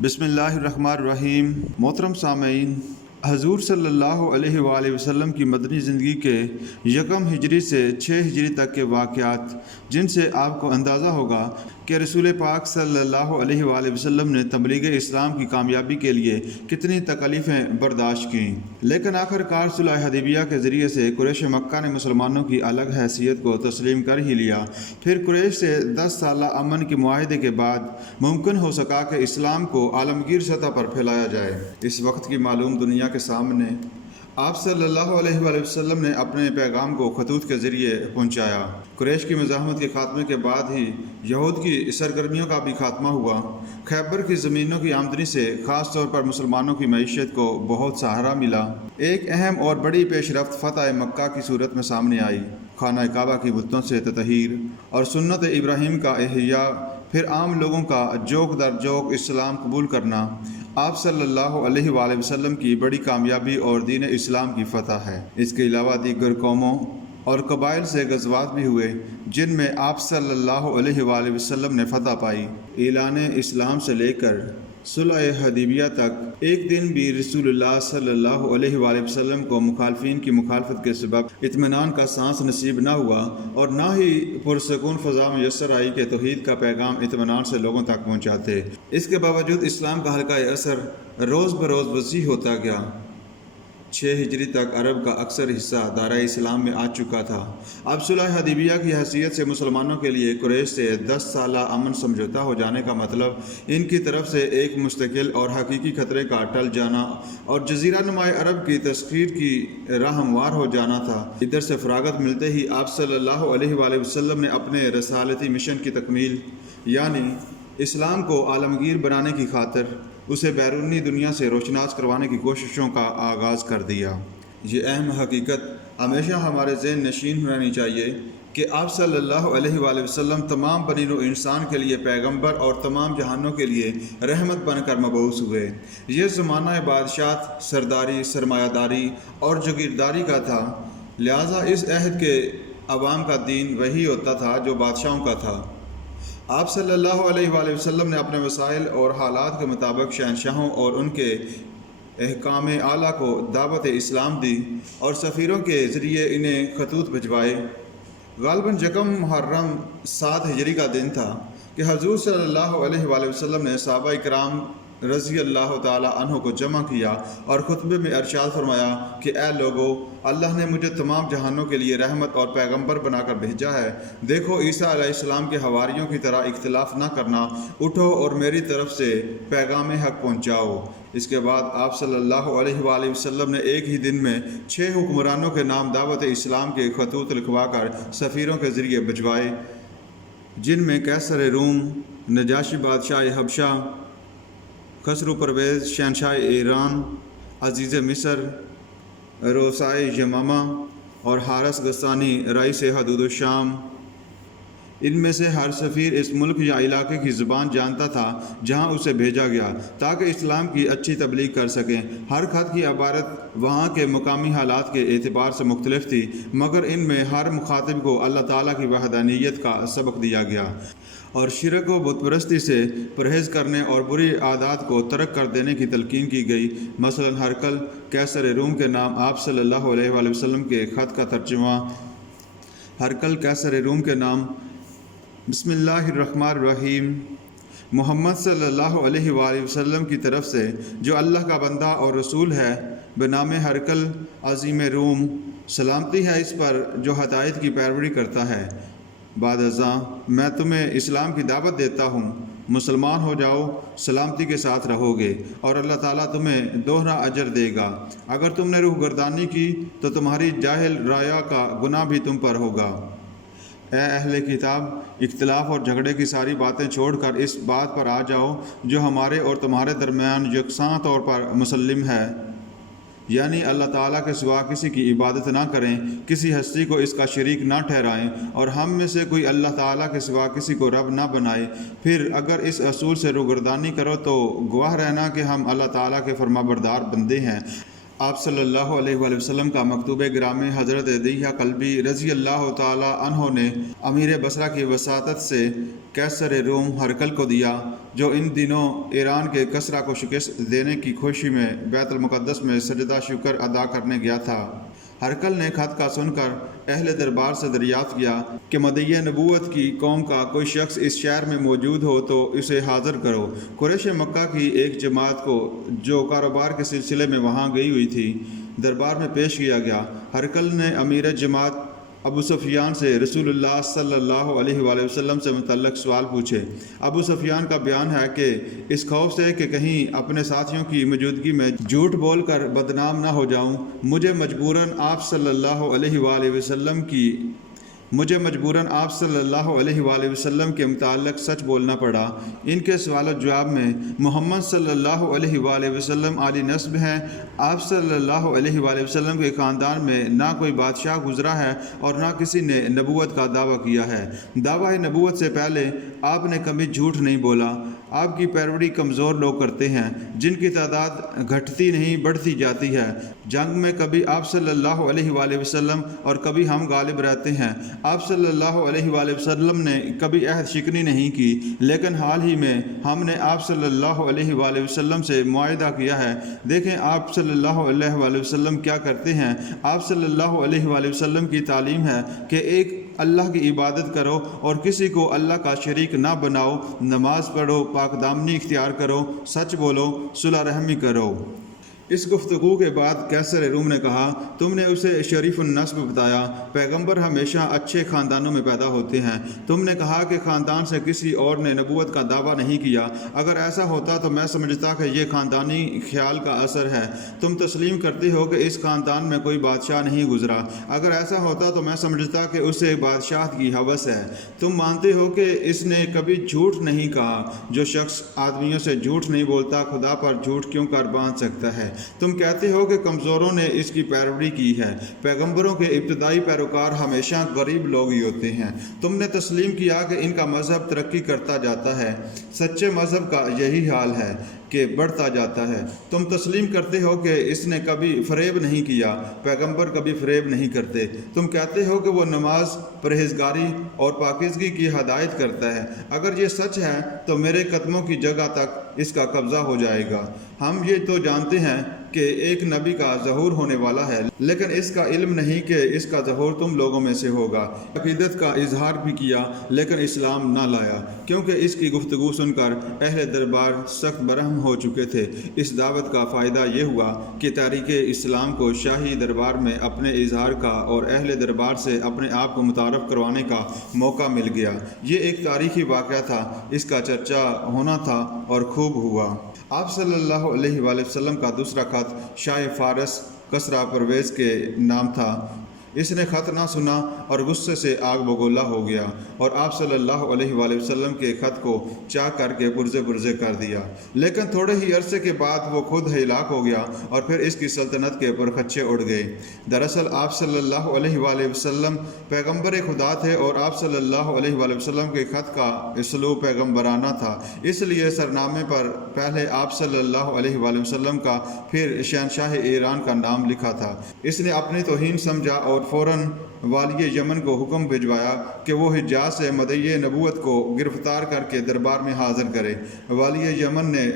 بسم اللہ الرحمن الرحیم۔ محترم سامعین، حضور صلی اللہ علیہ وآلہ وسلم کی مدنی زندگی کے یکم ہجری سے 6 ہجری تک کے واقعات، جن سے آپ کو اندازہ ہوگا کہ رسول پاک صلی اللہ علیہ وآلہ وسلم نے تبلیغ اسلام کی کامیابی کے لیے کتنی تکلیفیں برداشت کیں، لیکن آخر کار صلح حدیبیہ کے ذریعے سے قریش مکہ نے مسلمانوں کی الگ حیثیت کو تسلیم کر ہی لیا۔ پھر قریش سے 10 سالہ امن کے معاہدے کے بعد ممکن ہو سکا کہ اسلام کو عالمگیر سطح پر پھیلایا جائے۔ اس وقت کی معلوم دنیا کے سامنے آپ صلی اللہ علیہ وآلہ وسلم نے اپنے پیغام کو خطوط کے ذریعے پہنچایا۔ قریش کی مزاحمت کے خاتمے کے بعد ہی یہود کی سرگرمیوں کا بھی خاتمہ ہوا۔ خیبر کی زمینوں کی آمدنی سے خاص طور پر مسلمانوں کی معیشت کو بہت سہارا ملا۔ ایک اہم اور بڑی پیش رفت فتح مکہ کی صورت میں سامنے آئی۔ خانہ کعبہ کی بتوں سے تطہیر اور سنت ابراہیم کا احیاء، پھر عام لوگوں کا جوک در جوک اسلام قبول کرنا، آپ صلی اللہ علیہ وآلہ وسلم کی بڑی کامیابی اور دین اسلام کی فتح ہے۔ اس کے علاوہ دیگر قوموں اور قبائل سے غزوات بھی ہوئے، جن میں آپ صلی اللہ علیہ وآلہ وسلم نے فتح پائی۔ اعلان اسلام سے لے کر صلح حدیبیہ تک ایک دن بھی رسول اللہ صلی اللہ علیہ وآلہ وسلم کو مخالفین کی مخالفت کے سبب اطمینان کا سانس نصیب نہ ہوا، اور نہ ہی پرسکون فضا میسر آئی کہ توحید کا پیغام اطمینان سے لوگوں تک پہنچاتے۔ اس کے باوجود اسلام کا حلقہ اثر روز بروز وسیع ہوتا گیا۔ 6 ہجری تک عرب کا اکثر حصہ دائرہ اسلام میں آ چکا تھا۔ اب صلح حدیبیہ کی حیثیت سے مسلمانوں کے لیے قریش سے 10 سالہ امن سمجھوتا ہو جانے کا مطلب ان کی طرف سے ایک مستقل اور حقیقی خطرے کا ٹل جانا اور جزیرہ نماء عرب کی تسخیر کی راہ ہموار ہو جانا تھا۔ ادھر سے فراغت ملتے ہی آپ صلی اللہ علیہ وآلہ وسلم نے اپنے رسالتی مشن کی تکمیل، یعنی اسلام کو عالمگیر بنانے کی خاطر اسے بیرونی دنیا سے روشناس کروانے کی کوششوں کا آغاز کر دیا۔ یہ اہم حقیقت ہمیشہ ہمارے ذہن نشین رہنی چاہیے کہ آپ صلی اللہ علیہ وآلہ وسلم تمام بنی نوع انسان کے لیے پیغمبر اور تمام جہانوں کے لیے رحمت بن کر مبعوث ہوئے۔ یہ زمانہ بادشاہت، سرداری، سرمایہ داری اور جگیرداری کا تھا، لہٰذا اس عہد کے عوام کا دین وہی ہوتا تھا جو بادشاہوں کا تھا۔ آپ صلی اللہ علیہ وآلہ وسلم نے اپنے وسائل اور حالات کے مطابق شہنشاہوں اور ان کے احکام اعلیٰ کو دعوت اسلام دی اور سفیروں کے ذریعے انہیں خطوط بھجوائے۔ غالباً یکم محرم 7 ہجری کا دن تھا کہ حضور صلی اللہ علیہ وآلہ وسلم نے صحابہ کرام رضی اللہ تعالیٰ عنہ کو جمع کیا اور خطبے میں ارشاد فرمایا کہ اے لوگو، اللہ نے مجھے تمام جہانوں کے لیے رحمت اور پیغمبر بنا کر بھیجا ہے۔ دیکھو، عیسیٰ علیہ السلام کے حواریوں کی طرح اختلاف نہ کرنا، اٹھو اور میری طرف سے پیغام حق پہنچاؤ۔ اس کے بعد آپ صلی اللہ علیہ وآلہ وسلم نے ایک ہی دن میں 6 حکمرانوں کے نام دعوت اسلام کے خطوط لکھوا کر سفیروں کے ذریعے بھجوائے، جن میں قیصر روم، نجاشی بادشاہ حبشہ، خسرو پرویز شہنشاہ ایران، عزیز مصر، روسائے یمامہ اور حارث غسانی رئیس حدود الشام۔ ان میں سے ہر سفیر اس ملک یا علاقے کی زبان جانتا تھا جہاں اسے بھیجا گیا، تاکہ اسلام کی اچھی تبلیغ کر سکیں۔ ہر خط کی عبارت وہاں کے مقامی حالات کے اعتبار سے مختلف تھی، مگر ان میں ہر مخاطب کو اللہ تعالیٰ کی وحدانیت کا سبق دیا گیا اور شرک و بت پرستی سے پرہیز کرنے اور بری عادات کو ترک کر دینے کی تلقین کی گئی۔ مثلاً ہرقل قیصر روم کے نام آپ صلی اللہ علیہ وآلہ وسلم کے خط کا ترجمہ۔ ہرقل قیصر روم کے نام: بسم اللہ الرحمن الرحیم، محمد صلی اللہ علیہ وآلہ وسلم کی طرف سے، جو اللہ کا بندہ اور رسول ہے، بنام ہرقل عظیم روم، سلامتی ہے اس پر جو ہدایت کی پیروی کرتا ہے۔ بعد ازاں میں تمہیں اسلام کی دعوت دیتا ہوں، مسلمان ہو جاؤ، سلامتی کے ساتھ رہو گے اور اللہ تعالیٰ تمہیں دوہرا اجر دے گا۔ اگر تم نے روح گردانی کی تو تمہاری جاہل رایا کا گناہ بھی تم پر ہوگا۔ اے اہل کتاب، اختلاف اور جھگڑے کی ساری باتیں چھوڑ کر اس بات پر آ جاؤ جو ہمارے اور تمہارے درمیان یکساں طور پر مسلم ہے، یعنی اللہ تعالیٰ کے سوا کسی کی عبادت نہ کریں، کسی ہستی کو اس کا شریک نہ ٹھہرائیں، اور ہم میں سے کوئی اللہ تعالیٰ کے سوا کسی کو رب نہ بنائے۔ پھر اگر اس اصول سے روگردانی کرو تو گواہ رہنا کہ ہم اللہ تعالیٰ کے فرمانبردار بندے ہیں۔ آپ صلی اللہ علیہ وآلہ وسلم کا مکتوب گرامی حضرت دیہہ قلبی رضی اللہ تعالیٰ عنہ نے امیر بصرہ کی وساطت سے قیصر روم ہرقل کو دیا، جو ان دنوں ایران کے کسریٰ کو شکست دینے کی خوشی میں بیت المقدس میں سجدہ شکر ادا کرنے گیا تھا۔ ہرقل نے خط کا سن کر اہل دربار سے دریافت کیا کہ مدعی نبوت کی قوم کا کوئی شخص اس شہر میں موجود ہو تو اسے حاضر کرو۔ قریش مکہ کی ایک جماعت کو جو کاروبار کے سلسلے میں وہاں گئی ہوئی تھی دربار میں پیش کیا گیا۔ ہرقل نے امیر جماعت ابو سفیان سے رسول اللہ صلی اللہ علیہ وآلہ وسلم سے متعلق سوال پوچھے۔ ابو سفیان کا بیان ہے کہ اس خوف سے کہ کہیں اپنے ساتھیوں کی موجودگی میں جھوٹ بول کر بدنام نہ ہو جاؤں، مجھے مجبوراً آپ صلی اللہ علیہ وآلہ وسلم کے متعلق سچ بولنا پڑا۔ ان کے سوال و جواب میں محمد صلی اللہ علیہ وآلہ وسلم عالی نسب ہیں۔ آپ صلی اللہ علیہ وآلہ وسلم کے خاندان میں نہ کوئی بادشاہ گزرا ہے اور نہ کسی نے نبوت کا دعویٰ کیا ہے۔ دعویٰ نبوت سے پہلے آپ نے کبھی جھوٹ نہیں بولا۔ آپ کی پیروی کمزور لوگ کرتے ہیں جن کی تعداد گھٹتی نہیں بڑھتی جاتی ہے۔ جنگ میں کبھی آپ صلی اللہ علیہ وآلہ وسلم اور کبھی ہم غالب رہتے ہیں۔ آپ صلی اللہ علیہ وآلہ وسلم نے کبھی عہد شکنی نہیں کی، لیکن حال ہی میں ہم نے آپ صلی اللہ علیہ وآلہ وسلم سے معاہدہ کیا ہے۔ دیکھیں آپ صلی اللہ علیہ وآلہ وسلم کیا کرتے ہیں۔ آپ صلی اللہ علیہ وآلہ وسلم کی تعلیم ہے کہ ایک اللہ کی عبادت کرو اور کسی کو اللہ کا شریک نہ بناؤ، نماز پڑھو، پاک دامنی اختیار کرو، سچ بولو، صلح رحمی کرو۔ اس گفتگو کے بعد قیصر روم نے کہا، تم نے اسے شریف النسب بتایا، پیغمبر ہمیشہ اچھے خاندانوں میں پیدا ہوتے ہیں۔ تم نے کہا کہ خاندان سے کسی اور نے نبوت کا دعویٰ نہیں کیا۔ اگر ایسا ہوتا تو میں سمجھتا کہ یہ خاندانی خیال کا اثر ہے۔ تم تسلیم کرتے ہو کہ اس خاندان میں کوئی بادشاہ نہیں گزرا۔ اگر ایسا ہوتا تو میں سمجھتا کہ اسے بادشاہت کی ہوس ہے۔ تم مانتے ہو کہ اس نے کبھی جھوٹ نہیں کہا۔ جو شخص آدمیوں سے جھوٹ نہیں بولتا خدا پر جھوٹ کیوں کر باندھ سکتا ہے؟ تم کہتے ہو کہ کمزوروں نے اس کی پیروی کی ہے۔ پیغمبروں کے ابتدائی پیروکار ہمیشہ غریب لوگ ہی ہوتے ہیں۔ تم نے تسلیم کیا کہ ان کا مذہب ترقی کرتا جاتا ہے۔ سچے مذہب کا یہی حال ہے کہ بڑھتا جاتا ہے۔ تم تسلیم کرتے ہو کہ اس نے کبھی فریب نہیں کیا۔ پیغمبر کبھی فریب نہیں کرتے۔ تم کہتے ہو کہ وہ نماز، پرہیزگاری اور پاکیزگی کی ہدایت کرتا ہے۔ اگر یہ سچ ہے تو میرے قدموں کی جگہ تک اس کا قبضہ ہو جائے گا۔ ہم یہ تو جانتے ہیں کہ ایک نبی کا ظہور ہونے والا ہے، لیکن اس کا علم نہیں کہ اس کا ظہور تم لوگوں میں سے ہوگا۔ عقیدت کا اظہار بھی کیا لیکن اسلام نہ لایا، کیونکہ اس کی گفتگو سن کر اہل دربار سخت برہم ہو چکے تھے۔ اس دعوت کا فائدہ یہ ہوا کہ تاریخ اسلام کو شاہی دربار میں اپنے اظہار کا اور اہل دربار سے اپنے آپ کو متعارف کروانے کا موقع مل گیا۔ یہ ایک تاریخی واقعہ تھا، اس کا چرچا ہونا تھا اور خوب ہوا۔ آپ صلی اللہ علیہ وآلہ وسلم کا دوسرا خط شاہ فارس کسریٰ پرویز کے نام تھا۔ اس نے خط نہ سنا اور غصے سے آگ بگولا ہو گیا اور آپ صلی اللہ علیہ وآلہ وسلم کے خط کو چاک کر کے پرزے پرزے کر دیا۔ لیکن تھوڑے ہی عرصے کے بعد وہ خود ہلاک ہو گیا اور پھر اس کی سلطنت کے پرخچے اڑ گئے۔ دراصل آپ صلی اللہ علیہ وآلہ وسلم پیغمبر خدا تھے اور آپ صلی اللہ علیہ وآلہ وسلم کے خط کا اسلوب پیغمبرانہ تھا، اس لیے سرنامے پر پہلے آپ صلی اللہ علیہ وآلہ وسلم کا پھر شہنشاہ ایران کا نام لکھا تھا۔ اس نے اپنی توہین سمجھا اور فوراً والی یمن کو حکم بھجوایا کہ وہ حجاز سے مدعی نبوت کو گرفتار کر کے دربار میں حاضر کرے۔ والی یمن نے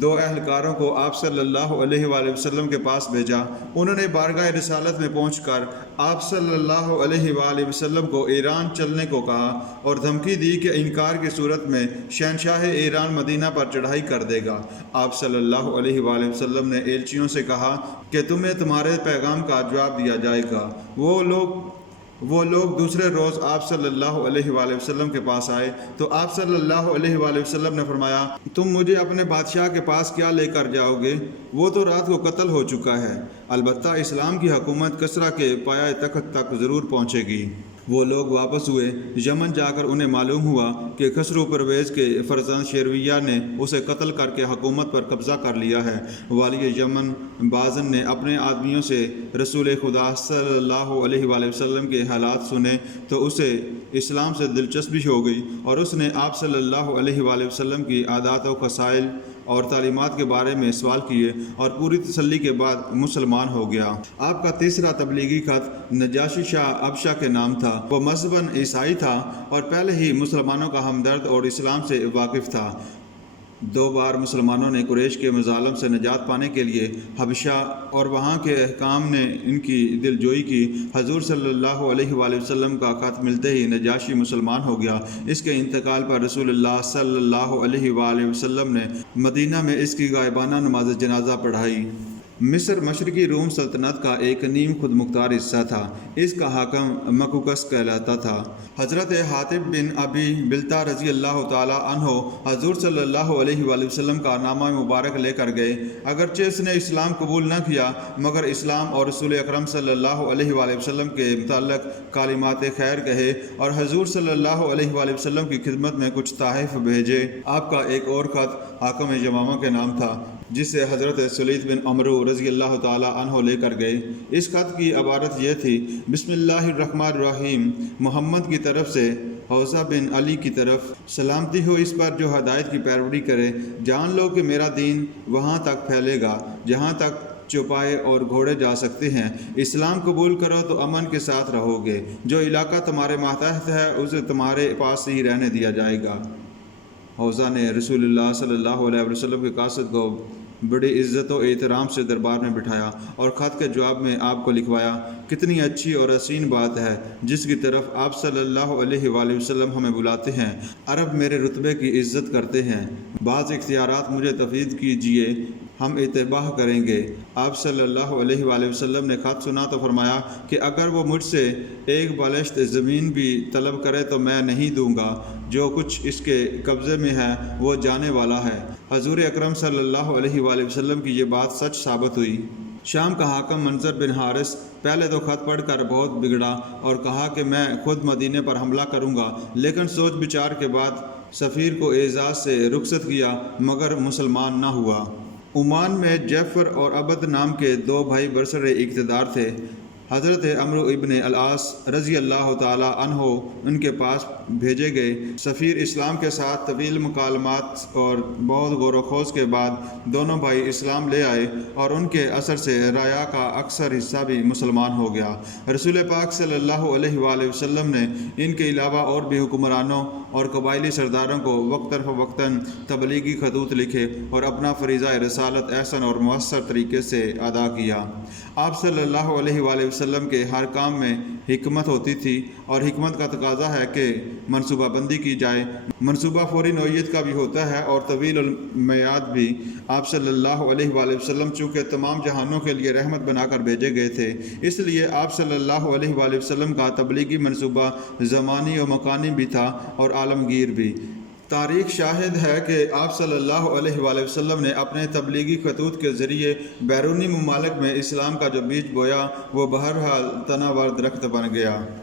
2 اہلکاروں کو آپ صلی اللہ علیہ وآلہ وسلم کے پاس بھیجا۔ انہوں نے بارگاہ رسالت میں پہنچ کر آپ صلی اللہ علیہ وآلہ وسلم کو ایران چلنے کو کہا اور دھمکی دی کہ انکار کی صورت میں شہنشاہ ایران مدینہ پر چڑھائی کر دے گا۔ آپ صلی اللہ علیہ وآلہ وسلم نے ایلچیوں سے کہا کہ تمہیں تمہارے پیغام کا جواب دیا جائے گا۔ وہ لوگ دوسرے روز آپ صلی اللہ علیہ وآلہ وسلم کے پاس آئے تو آپ صلی اللہ علیہ وآلہ وسلم نے فرمایا، تم مجھے اپنے بادشاہ کے پاس کیا لے کر جاؤ گے؟ وہ تو رات کو قتل ہو چکا ہے۔ البتہ اسلام کی حکومت کسریٰ کے پایہ تخت تک ضرور پہنچے گی۔ وہ لوگ واپس ہوئے۔ یمن جا کر انہیں معلوم ہوا کہ خسرو پرویز کے فرزند شیرویہ نے اسے قتل کر کے حکومت پر قبضہ کر لیا ہے۔ والی یمن بازن نے اپنے آدمیوں سے رسول خدا صلی اللہ علیہ وآلہ وسلم کے حالات سنے تو اسے اسلام سے دلچسپی ہو گئی اور اس نے آپ صلی اللہ علیہ وآلہ وسلم کی عادات و خصائل اور تعلیمات کے بارے میں سوال کیے اور پوری تسلی کے بعد مسلمان ہو گیا۔ آپ کا تیسرا تبلیغی خط نجاشی شاہ ابشا کے نام تھا۔ وہ مذہباً عیسائی تھا اور پہلے ہی مسلمانوں کا ہمدرد اور اسلام سے واقف تھا۔ 2 بار مسلمانوں نے قریش کے مظالم سے نجات پانے کے لیے حبشہ اور وہاں کے حکام نے ان کی دلجوئی کی۔ حضور صلی اللہ علیہ وآلہ وسلم کا خط ملتے ہی نجاشی مسلمان ہو گیا۔ اس کے انتقال پر رسول اللہ صلی اللہ علیہ وآلہ وسلم نے مدینہ میں اس کی غائبانہ نماز جنازہ پڑھائی۔ مصر مشرقی روم سلطنت کا ایک نیم خود مختار حصہ تھا۔ اس کا حاکم مکوکس کہلاتا تھا۔ حضرت حاتب بن ابی بلتا رضی اللہ تعالیٰ عنہ حضور صلی اللہ علیہ وآلہ وسلم کا نامہ مبارک لے کر گئے۔ اگرچہ اس نے اسلام قبول نہ کیا مگر اسلام اور رسول اکرم صلی اللہ علیہ وآلہ وسلم کے متعلق کلمات خیر کہے اور حضور صلی اللہ علیہ وآلہ وسلم کی خدمت میں کچھ تحائف بھیجے۔ آپ کا ایک اور خط حاکم یمامہ کے نام تھا جسے حضرت سلید بن عمرو رضی اللہ تعالیٰ عنہ لے کر گئے۔ اس خط کی عبارت یہ تھی: بسم اللہ الرحمن الرحیم، محمد کی طرف سے حوزہ بن علی کی طرف، سلامتی ہو اس پر جو ہدایت کی پیروی کرے۔ جان لو کہ میرا دین وہاں تک پھیلے گا جہاں تک چوپائے اور گھوڑے جا سکتے ہیں۔ اسلام قبول کرو تو امن کے ساتھ رہو گے۔ جو علاقہ تمہارے ماتحت ہے اسے تمہارے پاس ہی رہنے دیا جائے گا۔ حوزہ نے رسول اللہ صلی اللہ علیہ وسلم کے قاصد کو بڑی عزت و احترام سے دربار میں بٹھایا اور خط کے جواب میں آپ کو لکھوایا: کتنی اچھی اور حسین بات ہے جس کی طرف آپ صلی اللہ علیہ وآلہ وسلم ہمیں بلاتے ہیں۔ عرب میرے رتبے کی عزت کرتے ہیں۔ بعض اختیارات مجھے تفویض کیجیے، ہم اتباع کریں گے۔ آپ صلی اللہ علیہ وآلہ وسلم نے خط سنا تو فرمایا کہ اگر وہ مجھ سے ایک بالشت زمین بھی طلب کرے تو میں نہیں دوں گا۔ جو کچھ اس کے قبضے میں ہے وہ جانے والا ہے۔ حضور اکرم صلی اللہ علیہ وآلہ وسلم کی یہ بات سچ ثابت ہوئی۔ شام کا حاکم منظر بن حارث پہلے تو خط پڑھ کر بہت بگڑا اور کہا کہ میں خود مدینے پر حملہ کروں گا، لیکن سوچ بچار کے بعد سفیر کو اعزاز سے رخصت کیا مگر مسلمان نہ ہوا۔ عمان میں جعفر اور عبد نام کے 2 بھائی برسر اقتدار تھے۔ حضرت عمرو ابن العاص رضی اللہ تعالیٰ عنہ ان کے پاس بھیجے گئے۔ سفیر اسلام کے ساتھ طویل مکالمات اور بہت غور و خوض کے بعد دونوں بھائی اسلام لے آئے اور ان کے اثر سے رعایا کا اکثر حصہ بھی مسلمان ہو گیا۔ رسول پاک صلی اللہ علیہ وآلہ وسلم نے ان کے علاوہ اور بھی حکمرانوں اور قبائلی سرداروں کو وقتاً فوقتاً تبلیغی خطوط لکھے اور اپنا فریضہ رسالت احسن اور مؤثر طریقے سے ادا کیا۔ آپ صلی اللہ علیہ وآلہ وسلم کے ہر کام میں حکمت ہوتی تھی اور حکمت کا تقاضا ہے کہ منصوبہ بندی کی جائے۔ منصوبہ فوری نوعیت کا بھی ہوتا ہے اور طویل المیعاد بھی۔ آپ صلی اللہ علیہ وآلہ وسلم چونکہ تمام جہانوں کے لیے رحمت بنا کر بھیجے گئے تھے، اس لیے آپ صلی اللہ علیہ وآلہ وسلم کا تبلیغی منصوبہ زمانی و مکانی بھی تھا اور عالمگیر بھی۔ تاریخ شاہد ہے کہ آپ صلی اللہ علیہ وآلہ وسلم نے اپنے تبلیغی خطوط کے ذریعے بیرونی ممالک میں اسلام کا جو بیج بویا وہ بہرحال تناور درخت بن گیا۔